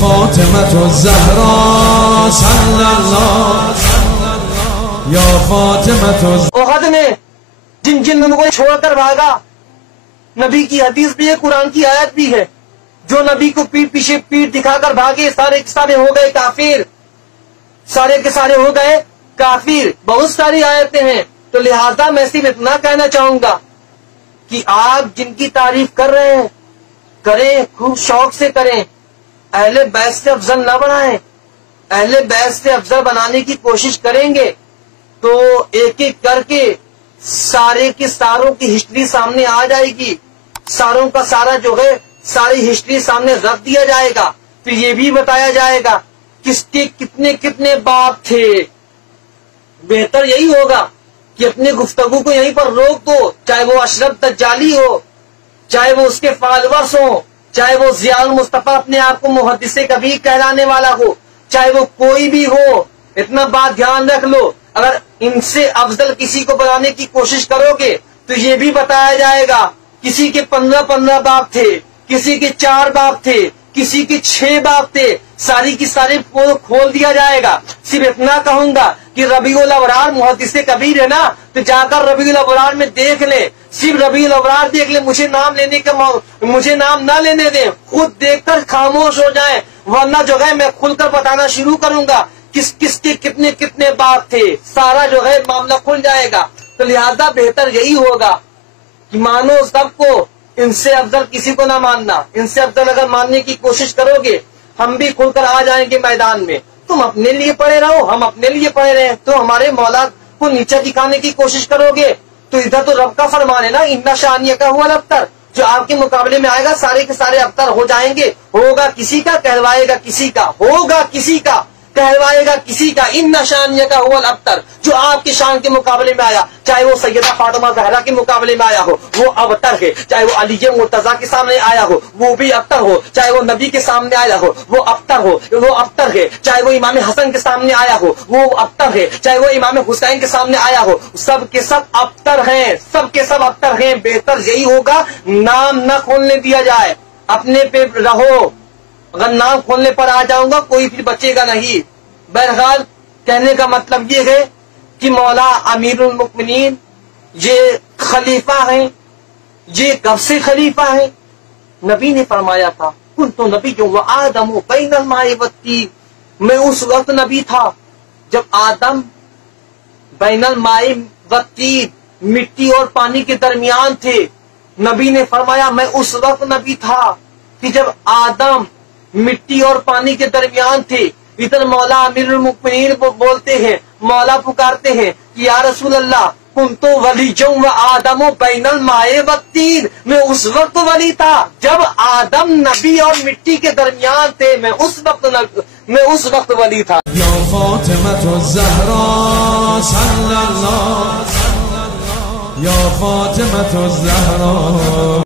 فاطمة الزهراء صلی اللہ یا فاطمة احد میں جن جن لوگوں کو چھوڑ کر بھاگا، نبی کی حدیث بھی ہے، قرآن کی آیت بھی ہے، جو نبی کو پیٹ پیچھے پیٹ دکھا کر بھاگے سارے کے سارے ہو گئے کافر، سارے کے سارے ہو گئے کافر۔ بہت ساری آیتیں ہیں، تو لہذا میں صرف اتنا کہنا چاہوں گا کہ آپ جن کی تعریف کر رہے ہیں کریں، خوب شوق سے کریں، اہل بیت سے افضل نہ بنائیں۔ اہل بیت سے افضل بنانے کی کوشش کریں گے تو ایک ایک کر کے سارے کے ساروں کی ہسٹری سامنے آ جائے گی، ساروں کا سارا جو ہے ساری ہسٹری سامنے رکھ دیا جائے گا، پھر یہ بھی بتایا جائے گا کس کے کتنے کتنے باپ تھے۔ بہتر یہی ہوگا کہ اپنے گفتگو کو یہیں پر روک دو، چاہے وہ اشرف دجالی ہو، چاہے وہ اس کے فالورز ہوں، چاہے وہ ضیاء المصطفیٰ اپنے آپ کو محدث کبیر کہلانے والا ہو، چاہے وہ کوئی بھی ہو، اتنا بات دھیان رکھ لو، اگر ان سے افضل کسی کو بنانے کی کوشش کرو گے تو یہ بھی بتایا جائے گا کسی کے 15 باپ تھے، کسی کے 4 باپ تھے، کسی کے 6 باپ تھے، ساری کی ساری کھول دیا جائے گا۔ صرف اتنا کہوں گا کہ ربیع الابرار محدث کبیر ہے نا، تو جا کر ربیع الابرار میں دیکھ لے، صرف ربیع الابرار دیکھ لے، مجھے نام نہ لینے دیں، خود دیکھ کر خاموش ہو جائیں، ورنہ جو ہے میں کھل کر بتانا شروع کروں گا کس کس کے کتنے کتنے باپ تھے، سارا جو ہے معاملہ کھل جائے گا۔ تو لہذا بہتر یہی ہوگا کہ مانو سب کو، ان سے افضل کسی کو نہ ماننا۔ ان سے افضل اگر ماننے کی کوشش کرو گے ہم بھی کھل کر آ جائیں گے میدان میں۔ تم اپنے لیے پڑے رہو، ہم اپنے لیے پڑے رہے، تو ہمارے مولا کو نیچا دکھانے کی کوشش کرو گے تو ادھر تو رب کا فرمان ہے نا، ان شانیہ کا ہوا الابتر، جو آپ کے مقابلے میں آئے گا سارے کے سارے ابتر ہو جائیں گے۔ ہوگا کسی کا، کہلوائے گا کسی کا، ہوگا کسی کا، کہلوائے گا کسی کا۔ ان شانیہ کا ہوا الابتر، جو آپ کی شان کے مقابلے میں آیا، چاہے وہ سیدہ فاطمہ زہرا کے مقابلے میں آیا ہو وہ ابتر ہے، چاہے وہ علی مرتضیٰ کے سامنے آیا ہو وہ بھی ابتر ہو، چاہے وہ نبی کے سامنے آیا ہو وہ ابتر ہے، چاہے وہ امام حسن کے سامنے آیا ہو وہ ابتر ہے، چاہے وہ امام حسین کے سامنے آیا ہو، سب کے سب ابتر ہیں، سب کے سب ابتر ہیں۔ بہتر یہی ہوگا نام نہ کھولنے دیا جائے، اپنے پہ رہو، اگر نام کھولنے پر آ جاؤں گا کوئی پھر بچے گا نہیں۔ بہرحال کہنے کا مطلب یہ ہے کہ مولا امیر المؤمنین یہ خلیفہ ہیں، یہ کب سے خلیفہ ہیں؟ نبی نے فرمایا تھا کنت نبی وآدم بین الماء والطین، میں اس وقت نبی تھا جب آدم بین الماء والطین، مٹی اور پانی کے درمیان تھے۔ نبی نے فرمایا میں اس وقت نبی تھا کہ جب آدم مٹی اور پانی کے درمیان تھے۔ ادھر مولا امیر المؤمنین بولتے ہیں، مولا پکارتے ہیں کہ یا رسول اللہ کنتو ولی و آدم بین الماء والطین، میں اس وقت ولی تھا جب آدم نبی اور مٹی کے درمیان تھے، میں اس وقت ولی تھا۔ یا فاطمة الزهراء صلی اللہ یا فاطمة الزهراء